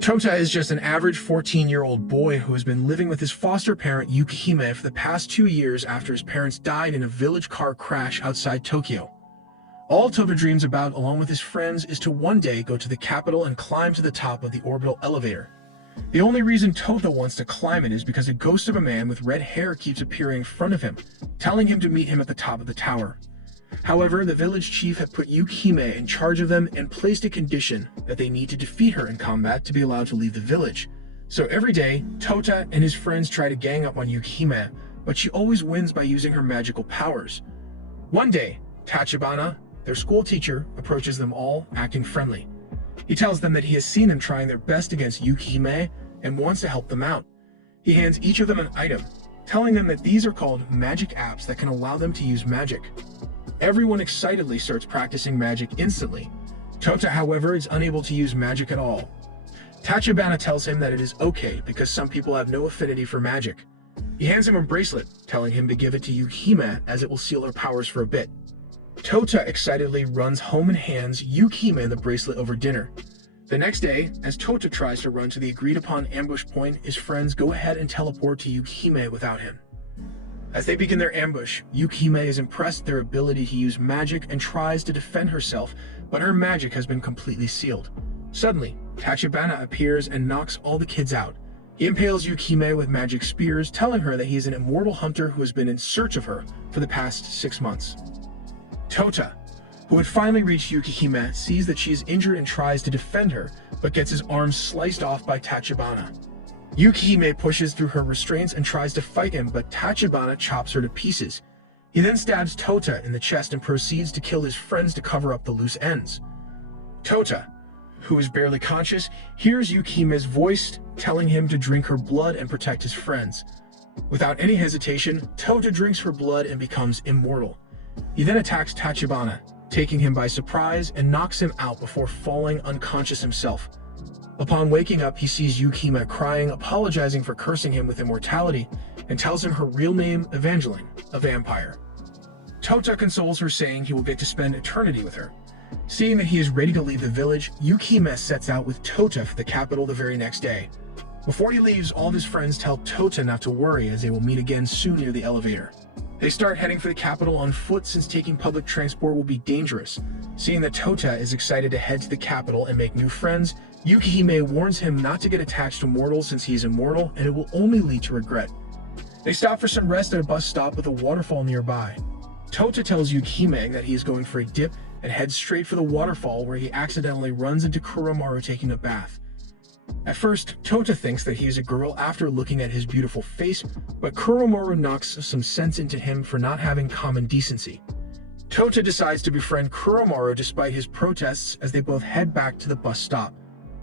Tota is just an average 14-year-old boy who has been living with his foster parent Yukihime for the past 2 years after his parents died in a village car crash outside Tokyo. All Tota dreams about, along with his friends, is to one day go to the capital and climb to the top of the orbital elevator. The only reason Tota wants to climb it is because a ghost of a man with red hair keeps appearing in front of him, telling him to meet him at the top of the tower. However, the village chief had put Yukihime in charge of them and placed a condition that they need to defeat her in combat to be allowed to leave the village. So every day, Tota and his friends try to gang up on Yukihime, but she always wins by using her magical powers. One day, Tachibana, their school teacher, approaches them all, acting friendly. He tells them that he has seen them trying their best against Yukihime and wants to help them out. He hands each of them an item, telling them that these are called magic apps that can allow them to use magic. Everyone excitedly starts practicing magic instantly. Tota, however, is unable to use magic at all. Tachibana tells him that it is okay because some people have no affinity for magic. He hands him a bracelet, telling him to give it to Yukihime as it will seal her powers for a bit. Tota excitedly runs home and hands Yukihime the bracelet over dinner. The next day, as Tota tries to run to the agreed-upon ambush point, his friends go ahead and teleport to Yukihime without him. As they begin their ambush, Yukihime is impressed with their ability to use magic and tries to defend herself, but her magic has been completely sealed. Suddenly, Tachibana appears and knocks all the kids out. He impales Yukihime with magic spears, telling her that he is an immortal hunter who has been in search of her for the past 6 months. Tota, who had finally reached Yukihime, sees that she is injured and tries to defend her, but gets his arm sliced off by Tachibana. Yukihime pushes through her restraints and tries to fight him, but Tachibana chops her to pieces. He then stabs Tota in the chest and proceeds to kill his friends to cover up the loose ends. Tota, who is barely conscious, hears Yukihime's voice telling him to drink her blood and protect his friends. Without any hesitation, Tota drinks her blood and becomes immortal. He then attacks Tachibana, taking him by surprise and knocks him out before falling unconscious himself. Upon waking up, he sees Yukihime crying, apologizing for cursing him with immortality, and tells him her real name, Evangeline, a vampire. Tota consoles her, saying he will get to spend eternity with her. Seeing that he is ready to leave the village, Yukihime sets out with Tota for the capital the very next day. Before he leaves, all of his friends tell Tota not to worry as they will meet again soon near the elevator. They start heading for the capital on foot since taking public transport will be dangerous. Seeing that Tota is excited to head to the capital and make new friends, Yukihime warns him not to get attached to mortals since he is immortal and it will only lead to regret. They stop for some rest at a bus stop with a waterfall nearby. Tota tells Yukihime that he is going for a dip and heads straight for the waterfall, where he accidentally runs into Kuromaru taking a bath. At first, Tota thinks that he is a girl after looking at his beautiful face, but Kuromaru knocks some sense into him for not having common decency. Tota decides to befriend Kuromaru despite his protests as they both head back to the bus stop.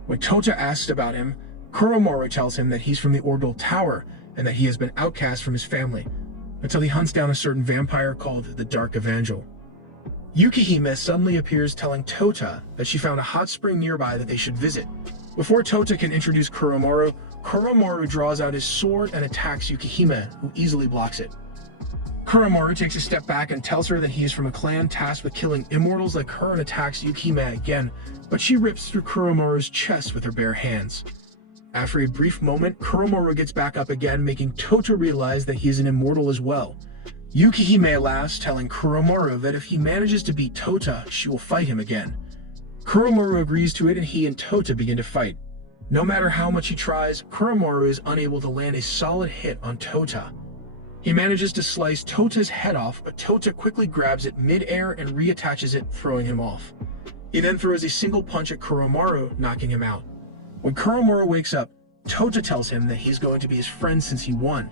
When Tota asks about him, Kuromaru tells him that he's from the orbital tower and that he has been outcast from his family, until he hunts down a certain vampire called the Dark Evangel. Yukihime suddenly appears, telling Tota that she found a hot spring nearby that they should visit. Before Tota can introduce Kuromaru, Kuromaru draws out his sword and attacks Yukihime, who easily blocks it. Kuromaru takes a step back and tells her that he is from a clan tasked with killing immortals like her and attacks Yukihime again, but she rips through Kuromaru's chest with her bare hands. After a brief moment, Kuromaru gets back up again, making Tota realize that he is an immortal as well. Yukihime laughs, telling Kuromaru that if he manages to beat Tota, she will fight him again. Kuromaru agrees to it and he and Tota begin to fight. No matter how much he tries, Kuromaru is unable to land a solid hit on Tota. He manages to slice Tota's head off, but Tota quickly grabs it mid-air and reattaches it, throwing him off. He then throws a single punch at Kuromaru, knocking him out. When Kuromaru wakes up, Tota tells him that he's going to be his friend since he won.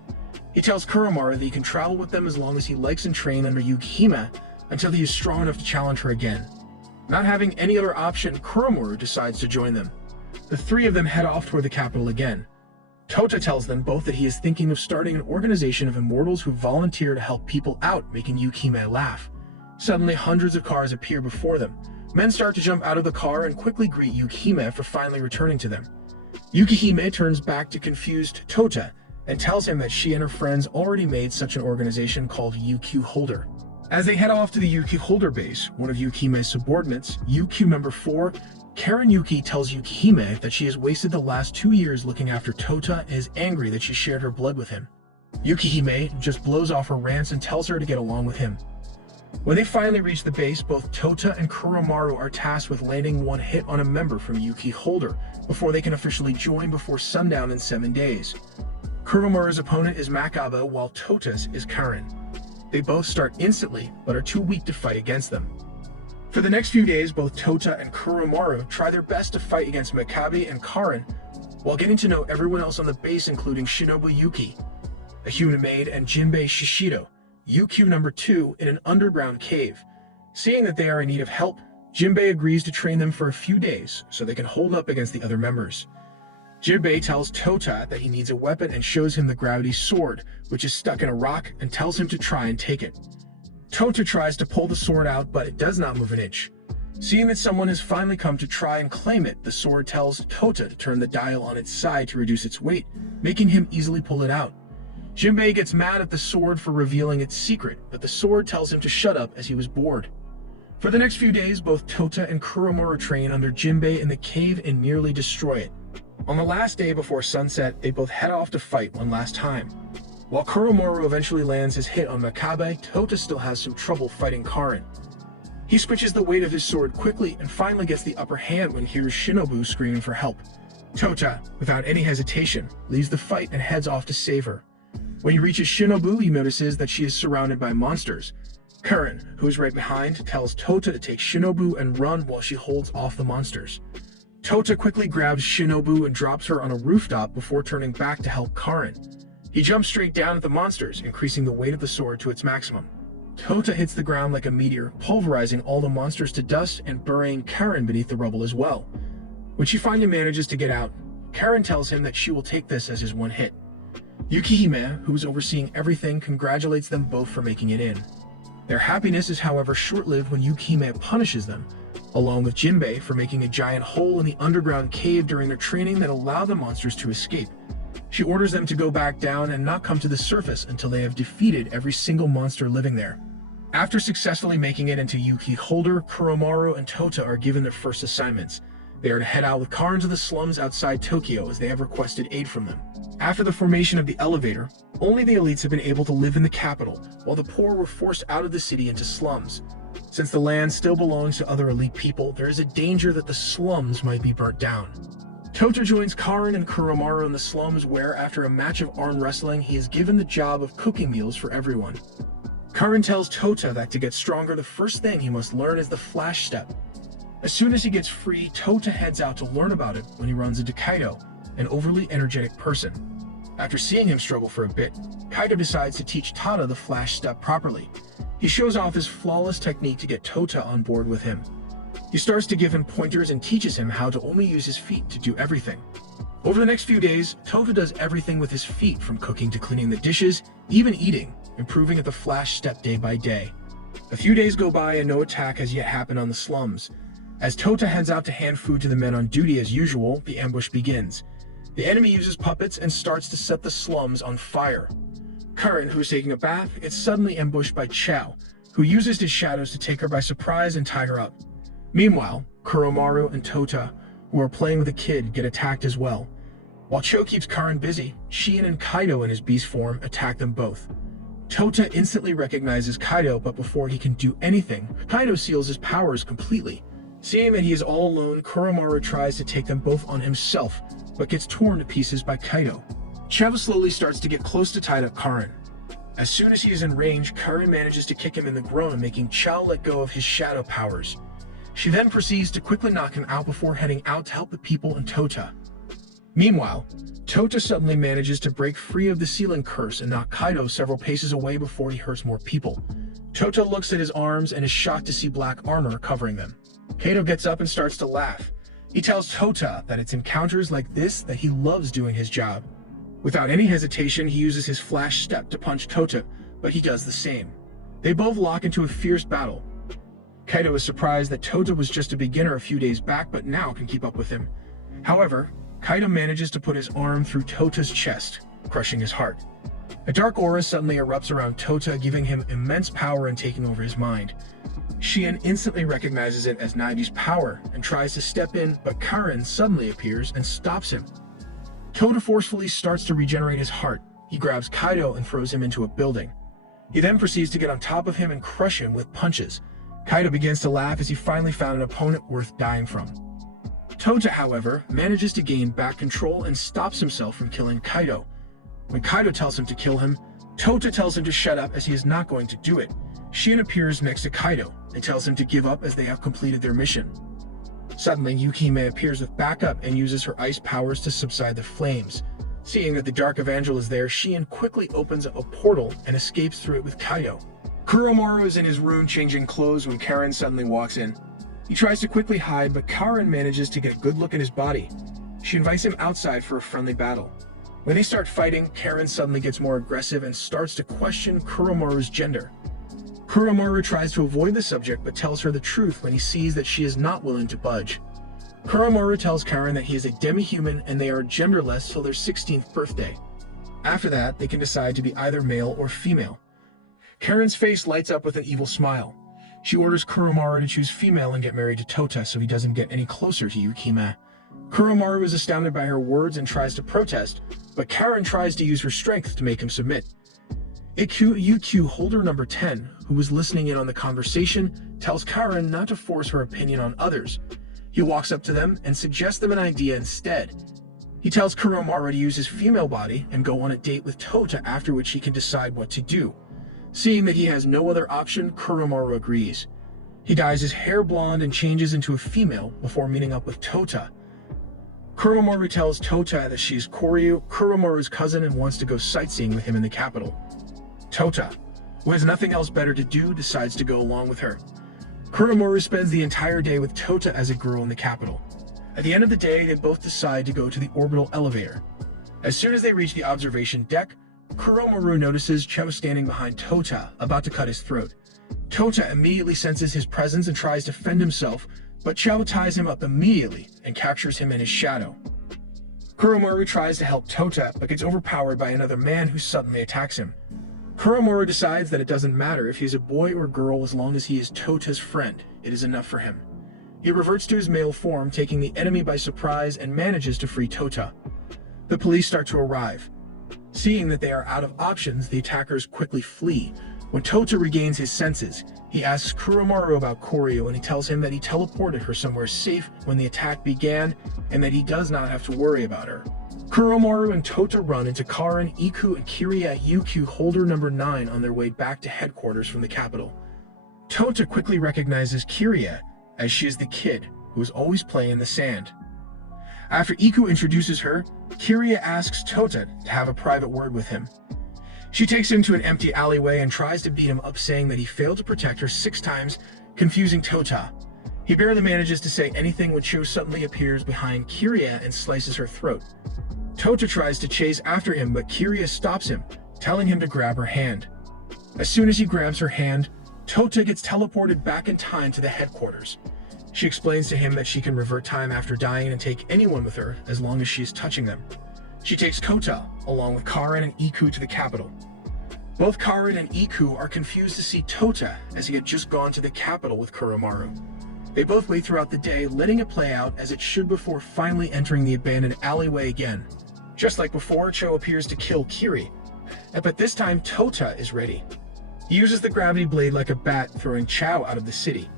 He tells Kuromaru that he can travel with them as long as he likes and train under Yukihime until he is strong enough to challenge her again. Not having any other option, Kuromaru decides to join them. The three of them head off toward the capital again. Tota tells them both that he is thinking of starting an organization of immortals who volunteer to help people out, making Yukihime laugh. Suddenly, hundreds of cars appear before them. Men start to jump out of the car and quickly greet Yukihime for finally returning to them. Yukihime turns back to confused Tota and tells him that she and her friends already made such an organization called UQ Holder. As they head off to the UQ Holder base, one of Yukihime's subordinates, UQ Member 4, Karen Yuki tells Yukihime that she has wasted the last 2 years looking after Tota and is angry that she shared her blood with him. Yukihime just blows off her rants and tells her to get along with him. When they finally reach the base, both Tota and Kuromaru are tasked with landing one hit on a member from Yuki Holder before they can officially join before sundown in 7 days. Kuromaru's opponent is Makaba, while Tota's is Karen. They both start instantly, but are too weak to fight against them. For the next few days, both Tota and Kuromaru try their best to fight against Makabe and Karen, while getting to know everyone else on the base, including Shinobu Yuki, a human maid, and Jinbei Shishido, UQ number 2, in an underground cave. Seeing that they are in need of help, Jinbei agrees to train them for a few days so they can hold up against the other members. Jinbei tells Tota that he needs a weapon and shows him the gravity sword, which is stuck in a rock, and tells him to try and take it. Tota tries to pull the sword out, but it does not move an inch. Seeing that someone has finally come to try and claim it, the sword tells Tota to turn the dial on its side to reduce its weight, making him easily pull it out. Jinbei gets mad at the sword for revealing its secret, but the sword tells him to shut up as he was bored. For the next few days, both Tota and Kuromaru train under Jinbei in the cave and nearly destroy it. On the last day before sunset, they both head off to fight one last time. While Kuromaru eventually lands his hit on Makabe, Tota still has some trouble fighting Karen. He switches the weight of his sword quickly and finally gets the upper hand when he hears Shinobu screaming for help. Tota, without any hesitation, leaves the fight and heads off to save her. When he reaches Shinobu, he notices that she is surrounded by monsters. Karen, who is right behind, tells Tota to take Shinobu and run while she holds off the monsters. Tota quickly grabs Shinobu and drops her on a rooftop before turning back to help Karen. He jumps straight down at the monsters, increasing the weight of the sword to its maximum. Tota hits the ground like a meteor, pulverizing all the monsters to dust and burying Karen beneath the rubble as well. When she finally manages to get out, Karen tells him that she will take this as his one hit. Yukihime, who is overseeing everything, congratulates them both for making it in. Their happiness is however short-lived when Yukihime punishes them, along with Jinbei, for making a giant hole in the underground cave during their training that allowed the monsters to escape. She orders them to go back down and not come to the surface until they have defeated every single monster living there. After successfully making it into Yuki Holder, Kuromaru and Tota are given their first assignments. They are to head out with Karen to the slums outside Tokyo as they have requested aid from them. After the formation of the elevator, only the elites have been able to live in the capital, while the poor were forced out of the city into slums. Since the land still belongs to other elite people, there is a danger that the slums might be burnt down. Tota joins Karen and Kuromaru in the slums where, after a match of arm wrestling, he is given the job of cooking meals for everyone. Karen tells Tota that to get stronger, the first thing he must learn is the flash step. As soon as he gets free, Tota heads out to learn about it when he runs into Kaido, an overly energetic person. After seeing him struggle for a bit, Kaido decides to teach Tada the flash step properly. He shows off his flawless technique to get Tota on board with him. He starts to give him pointers and teaches him how to only use his feet to do everything. Over the next few days, Tota does everything with his feet, from cooking to cleaning the dishes, even eating, improving at the flash step day by day. A few days go by and no attack has yet happened on the slums. As Tota heads out to hand food to the men on duty as usual, the ambush begins. The enemy uses puppets and starts to set the slums on fire. Karen, who is taking a bath, is suddenly ambushed by Chao, who uses his shadows to take her by surprise and tie her up. Meanwhile, Kuromaru and Tota, who are playing with a kid, get attacked as well. While Cho keeps Karen busy, Shien and Kaido in his beast form attack them both. Tota instantly recognizes Kaido, but before he can do anything, Kaido seals his powers completely. Seeing that he is all alone, Kuromaru tries to take them both on himself, but gets torn to pieces by Kaido. Chao slowly starts to get close to tied up Karen. As soon as he is in range, Karen manages to kick him in the groin, making Chao let go of his shadow powers. She then proceeds to quickly knock him out before heading out to help the people and Tota. Meanwhile, Tota suddenly manages to break free of the ceiling curse and knock Kaido several paces away before he hurts more people. Tota looks at his arms and is shocked to see black armor covering them. Kaido gets up and starts to laugh. He tells Tota that it's encounters like this that he loves doing his job. Without any hesitation, he uses his flash step to punch Tota, but he does the same. They both lock into a fierce battle. Kaido is surprised that Tota was just a beginner a few days back, but now can keep up with him. However, Kaido manages to put his arm through Tota's chest, crushing his heart. A dark aura suddenly erupts around Tota, giving him immense power and taking over his mind. Shion instantly recognizes it as Naiji's power and tries to step in, but Karen suddenly appears and stops him. Tota forcefully starts to regenerate his heart. He grabs Kaido and throws him into a building. He then proceeds to get on top of him and crush him with punches. Kaido begins to laugh as he finally found an opponent worth dying from. Tota, however, manages to gain back control and stops himself from killing Kaido. When Kaido tells him to kill him, Tota tells him to shut up as he is not going to do it. Shion appears next to Kaido and tells him to give up as they have completed their mission. Suddenly, Yukihime appears with backup and uses her ice powers to subside the flames. Seeing that the Dark Evangel is there, Shion quickly opens up a portal and escapes through it with Kaido. Kuromaru is in his room changing clothes when Karen suddenly walks in. He tries to quickly hide, but Karen manages to get a good look at his body. She invites him outside for a friendly battle. When they start fighting, Karen suddenly gets more aggressive and starts to question Kuromaru's gender. Kuromaru tries to avoid the subject but tells her the truth when he sees that she is not willing to budge. Kuromaru tells Karen that he is a demi-human and they are genderless till their 16th birthday. After that, they can decide to be either male or female. Karen's face lights up with an evil smile. She orders Kuromaru to choose female and get married to Tota so he doesn't get any closer to Yukihime. Kuromaru is astounded by her words and tries to protest, but Karen tries to use her strength to make him submit. UQ holder number 10, who was listening in on the conversation, tells Karen not to force her opinion on others. He walks up to them and suggests them an idea instead. He tells Kuromaru to use his female body and go on a date with Tota, after which he can decide what to do. Seeing that he has no other option, Kuromaru agrees. He dyes his hair blonde and changes into a female before meeting up with Tota. Kuromaru tells Tota that she's Kuromaru's cousin and wants to go sightseeing with him in the capital. Tota, who has nothing else better to do, decides to go along with her. Kuromaru spends the entire day with Tota as a girl in the capital. At the end of the day, they both decide to go to the orbital elevator. As soon as they reach the observation deck, Kuromaru notices Cho standing behind Tota, about to cut his throat. Tota immediately senses his presence and tries to fend himself, but Cho ties him up immediately and captures him in his shadow. Kuromaru tries to help Tota, but gets overpowered by another man who suddenly attacks him. Kuromaru decides that it doesn't matter if he's a boy or girl as long as he is Tota's friend. It is enough for him. He reverts to his male form, taking the enemy by surprise and manages to free Tota. The police start to arrive. Seeing that they are out of options, the attackers quickly flee. When Tota regains his senses, he asks Kuromaru about Koryu and he tells him that he teleported her somewhere safe when the attack began and that he does not have to worry about her. Kuromaru and Tota run into Karen, Iku, and Kiria at UQ holder number 9 on their way back to headquarters from the capital. Tota quickly recognizes Kiria as she is the kid who is always playing in the sand. After Iku introduces her, Kiria asks Tota to have a private word with him. She takes him to an empty alleyway and tries to beat him up, saying that he failed to protect her 6 times, confusing Tota. He barely manages to say anything when Cho suddenly appears behind Kiria and slices her throat. Tota tries to chase after him, but Kiria stops him, telling him to grab her hand. As soon as he grabs her hand, Tota gets teleported back in time to the headquarters. She explains to him that she can revert time after dying and take anyone with her as long as she is touching them. She takes Kota, along with Karen and Iku, to the capital. Both Karen and Iku are confused to see Tota as he had just gone to the capital with Kuromaru. They both wait throughout the day, letting it play out as it should before finally entering the abandoned alleyway again. Just like before, Cho appears to kill Kiri, but this time Tota is ready. He uses the gravity blade like a bat, throwing Chao out of the city.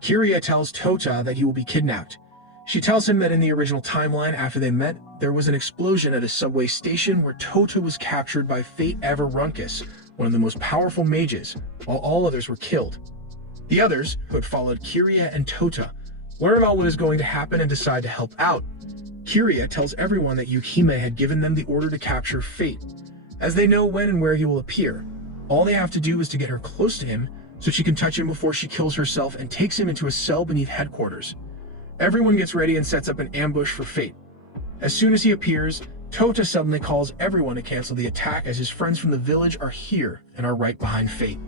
Kiria tells Tota that he will be kidnapped. She tells him that in the original timeline after they met, there was an explosion at a subway station where Tota was captured by Fate Avarunkus, one of the most powerful mages, while all others were killed. The others, who had followed Kiria and Tota, learn about what is going to happen and decide to help out. Kiria tells everyone that Yukihime had given them the order to capture Fate, as they know when and where he will appear. All they have to do is to get her close to him so she can touch him before she kills herself and takes him into a cell beneath headquarters. Everyone gets ready and sets up an ambush for Fate. As soon as he appears, Tota suddenly calls everyone to cancel the attack as his friends from the village are here and are right behind Fate.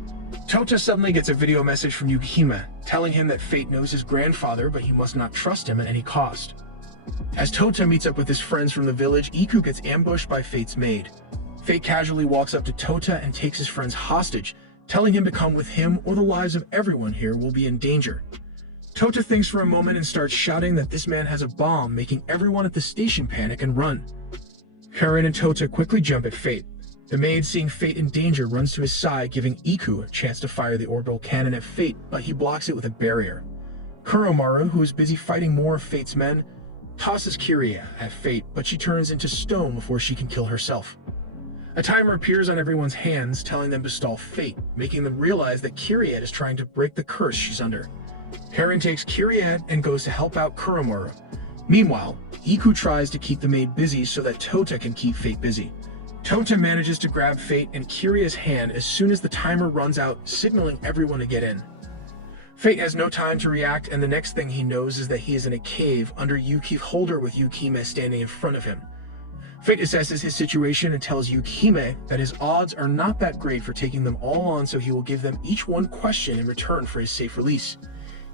Tota suddenly gets a video message from Yukihime, telling him that Fate knows his grandfather, but he must not trust him at any cost. As Tota meets up with his friends from the village, Iku gets ambushed by Fate's maid. Fate casually walks up to Tota and takes his friends hostage, telling him to come with him or the lives of everyone here will be in danger. Tota thinks for a moment and starts shouting that this man has a bomb, making everyone at the station panic and run. Karen and Tota quickly jump at Fate. The maid, seeing Fate in danger, runs to his side, giving Iku a chance to fire the orbital cannon at Fate, but he blocks it with a barrier. Kuromaru, who is busy fighting more of Fate's men, tosses Kiria at Fate, but she turns into stone before she can kill herself. A timer appears on everyone's hands, telling them to stall Fate, making them realize that Kiria is trying to break the curse she's under. Karen takes Kiria and goes to help out Kuromaru. Meanwhile, Iku tries to keep the maid busy so that Tota can keep Fate busy. Tota manages to grab Fate and Kiria's hand as soon as the timer runs out, signaling everyone to get in. Fate has no time to react, and the next thing he knows is that he is in a cave under Yuki's holder with Yukihime standing in front of him. Fate assesses his situation and tells Yukihime that his odds are not that great for taking them all on, so he will give them each one question in return for his safe release.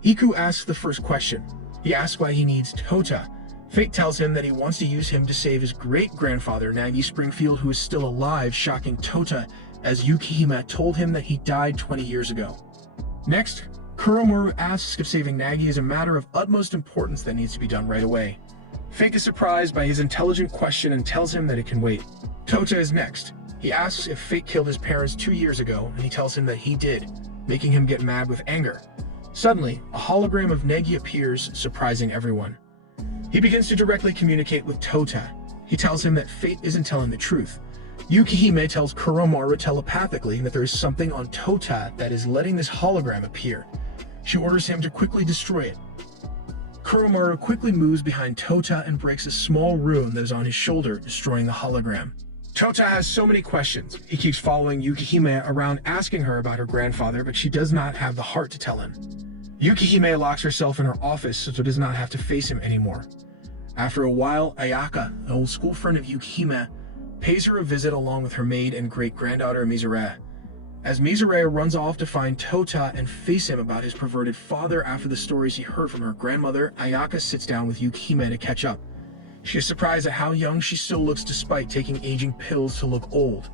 Iku asks the first question. He asks why he needs Tota. Fate tells him that he wants to use him to save his great-grandfather, Nagi Springfield, who is still alive, shocking Tota, as Yukihime told him that he died 20 years ago. Next, Kuromaru asks if saving Nagi is a matter of utmost importance that needs to be done right away. Fate is surprised by his intelligent question and tells him that it can wait. Tota is next. He asks if Fate killed his parents 2 years ago, and he tells him that he did, making him get mad with anger. Suddenly, a hologram of Negi appears, surprising everyone. He begins to directly communicate with Tota. He tells him that Fate isn't telling the truth. Yukihime tells Kuromaru telepathically that there is something on Tota that is letting this hologram appear. She orders him to quickly destroy it. Kuromaru quickly moves behind Tota and breaks a small rune that is on his shoulder, destroying the hologram. Tota has so many questions. He keeps following Yukihime around asking her about her grandfather, but she does not have the heart to tell him. Yukihime locks herself in her office so does not have to face him anymore. After a while, Ayaka, an old school friend of Yukihime, pays her a visit along with her maid and great-granddaughter Mizure. As Mizure runs off to find Tota and face him about his perverted father after the stories he heard from her grandmother, Ayaka sits down with Yukihime to catch up. She is surprised at how young she still looks despite taking aging pills to look old.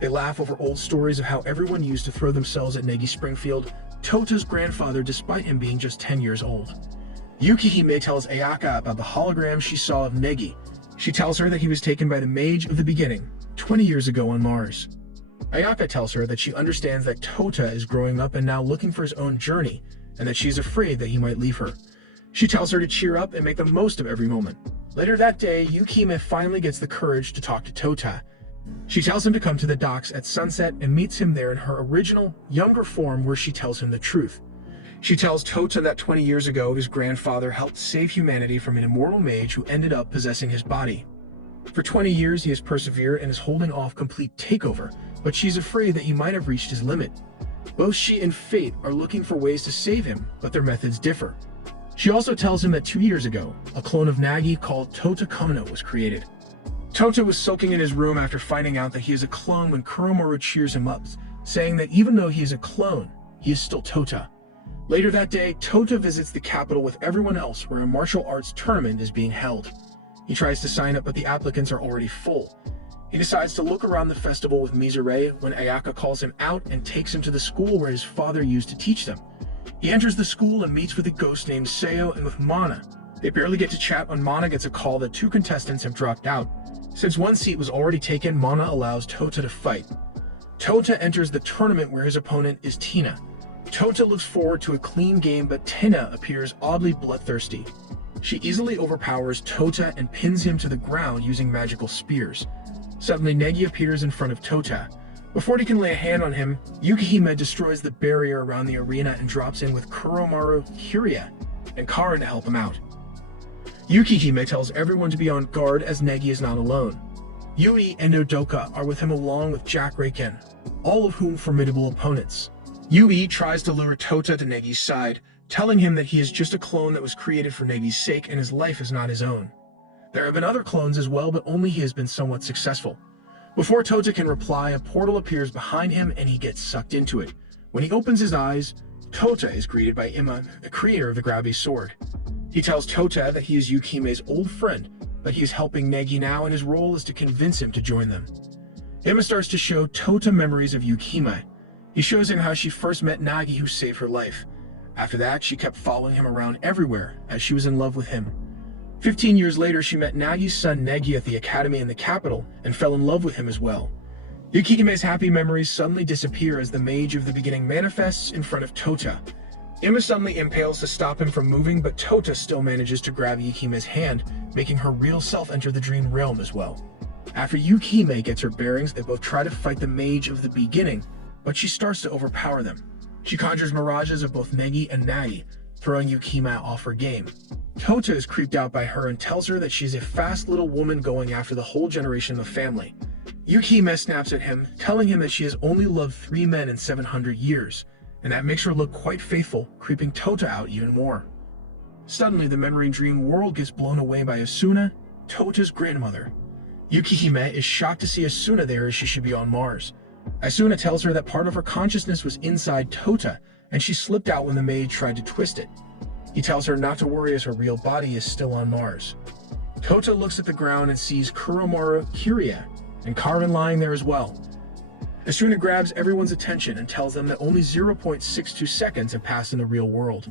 They laugh over old stories of how everyone used to throw themselves at Negi Springfield, Tota's grandfather, despite him being just 10 years old. Yukihime tells Ayaka about the hologram she saw of Negi. She tells her that he was taken by the Mage of the Beginning, 20 years ago on Mars. Ayaka tells her that she understands that Tota is growing up and now looking for his own journey, and that she is afraid that he might leave her. She tells her to cheer up and make the most of every moment. Later that day, Yukihime finally gets the courage to talk to Tota. She tells him to come to the docks at sunset and meets him there in her original, younger form, where she tells him the truth. She tells Tota that 20 years ago his grandfather helped save humanity from an immortal mage who ended up possessing his body. For 20 years he has persevered and is holding off complete takeover, but she's afraid that he might have reached his limit. Both she and Fate are looking for ways to save him, but their methods differ. She also tells him that 2 years ago, a clone of Nagi called Tota Kono was created. Tota was sulking in his room after finding out that he is a clone when Kuromaru cheers him up, saying that even though he is a clone, he is still Tota. Later that day, Tota visits the capital with everyone else where a martial arts tournament is being held. He tries to sign up, but the applicants are already full. He decides to look around the festival with Mizure when Ayaka calls him out and takes him to the school where his father used to teach them. He enters the school and meets with a ghost named Seo and with Mana. They barely get to chat when Mana gets a call that 2 contestants have dropped out. Since one seat was already taken, Mana allows Tota to fight. Tota enters the tournament where his opponent is Tina. Tota looks forward to a clean game, but Tina appears oddly bloodthirsty. She easily overpowers Tota and pins him to the ground using magical spears. Suddenly, Negi appears in front of Tota. Before he can lay a hand on him, Yukihime destroys the barrier around the arena and drops in with Kuromaru, Kiria, and Karin to help him out. Yukihime tells everyone to be on guard as Negi is not alone. Yui and Nodoka are with him along with Jack Reiken, all of whom formidable opponents. Yui tries to lure Tota to Negi's side, telling him that he is just a clone that was created for Negi's sake and his life is not his own. There have been other clones as well, but only he has been somewhat successful. Before Tota can reply, a portal appears behind him and he gets sucked into it. When he opens his eyes, Tota is greeted by Ima, the creator of the Gravity Sword. He tells Tota that he is Yukihime's old friend, but he is helping Negi now and his role is to convince him to join them. Emma starts to show Tota memories of Yukihime. He shows him how she first met Nagi, who saved her life. After that, she kept following him around everywhere, as she was in love with him. 15 years later, she met Nagi's son Negi at the academy in the capital, and fell in love with him as well. Yukihime's happy memories suddenly disappear as the mage of the beginning manifests in front of Tota. Emma suddenly impales to stop him from moving, but Tota still manages to grab Yukihime's hand, making her real self enter the dream realm as well. After Yukihime gets her bearings, they both try to fight the mage of the beginning, but she starts to overpower them. She conjures mirages of both Negi and Nagi, throwing Yukihime off her game. Tota is creeped out by her and tells her that she's a fast little woman going after the whole generation of the family. Yukihime snaps at him, telling him that she has only loved 3 men in 700 years, and that makes her look quite faithful, creeping Tota out even more. Suddenly, the memory dream world gets blown away by Asuna, Tota's grandmother. Yukihime is shocked to see Asuna there, as she should be on Mars. Asuna tells her that part of her consciousness was inside Tota, and she slipped out when the mage tried to twist it. He tells her not to worry, as her real body is still on Mars. Tota looks at the ground and sees Kuromaru Kiria and Karin lying there as well. Asuna grabs everyone's attention and tells them that only 0.62 seconds have passed in the real world.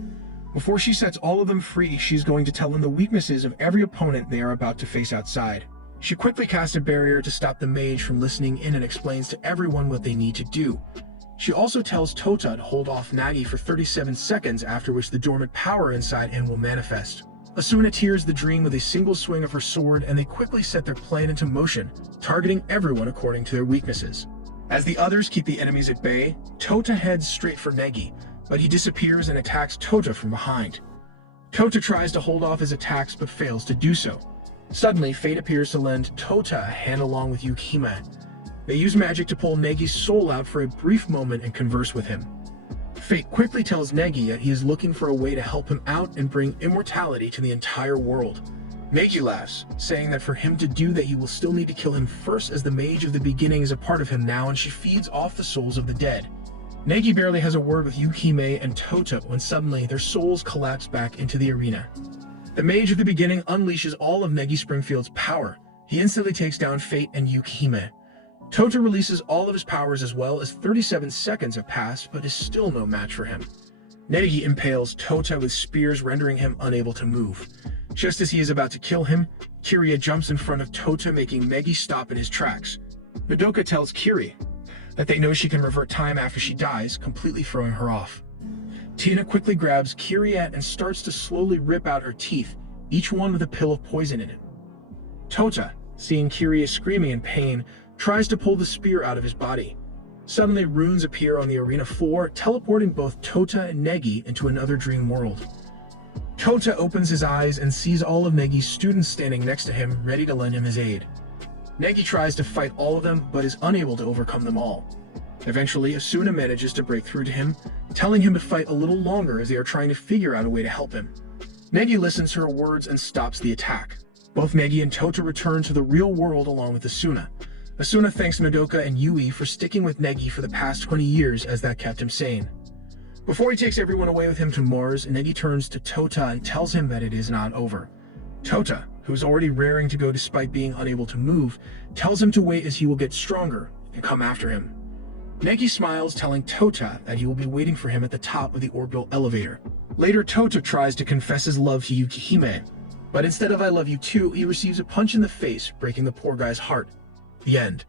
Before she sets all of them free, she's going to tell them the weaknesses of every opponent they are about to face outside. She quickly casts a barrier to stop the mage from listening in and explains to everyone what they need to do. She also tells Tota to hold off Nagi for 37 seconds, after which the dormant power inside him will manifest. Asuna tears the dream with a single swing of her sword, and they quickly set their plan into motion, targeting everyone according to their weaknesses. As the others keep the enemies at bay, Tota heads straight for Negi, but he disappears and attacks Tota from behind. Tota tries to hold off his attacks but fails to do so. Suddenly, fate appears to lend Tota a hand along with Yukihime. They use magic to pull Negi's soul out for a brief moment and converse with him. Fate quickly tells Negi that he is looking for a way to help him out and bring immortality to the entire world. Negi laughs, saying that for him to do that he will still need to kill him first, as the mage of the beginning is a part of him now and she feeds off the souls of the dead. Negi barely has a word with Yukihime and Tota when suddenly their souls collapse back into the arena. The mage of the beginning unleashes all of Negi Springfield's power. He instantly takes down Fate and Yukihime. Tota releases all of his powers as well, as 37 seconds have passed, but is still no match for him. Negi impales Tota with spears, rendering him unable to move. Just as he is about to kill him, Kiria jumps in front of Tota, making Negi stop in his tracks. Madoka tells Kiri that they know she can revert time after she dies, completely throwing her off. Tina quickly grabs Kiria and starts to slowly rip out her teeth, each one with a pill of poison in it. Tota, seeing Kiria screaming in pain, tries to pull the spear out of his body. Suddenly, runes appear on the arena floor, teleporting both Tota and Negi into another dream world. Tota opens his eyes and sees all of Negi's students standing next to him, ready to lend him his aid. Negi tries to fight all of them, but is unable to overcome them all. Eventually, Asuna manages to break through to him, telling him to fight a little longer as they are trying to figure out a way to help him. Negi listens to her words and stops the attack. Both Negi and Tota return to the real world along with Asuna. Asuna thanks Madoka and Yui for sticking with Negi for the past 20 years, as that kept him sane. Before he takes everyone away with him to Mars, Negi turns to Tota and tells him that it is not over. Tota, who is already raring to go despite being unable to move, tells him to wait as he will get stronger and come after him. Negi smiles, telling Tota that he will be waiting for him at the top of the orbital elevator. Later, Tota tries to confess his love to Yukihime, but instead of "I love you too," he receives a punch in the face, breaking the poor guy's heart. The end.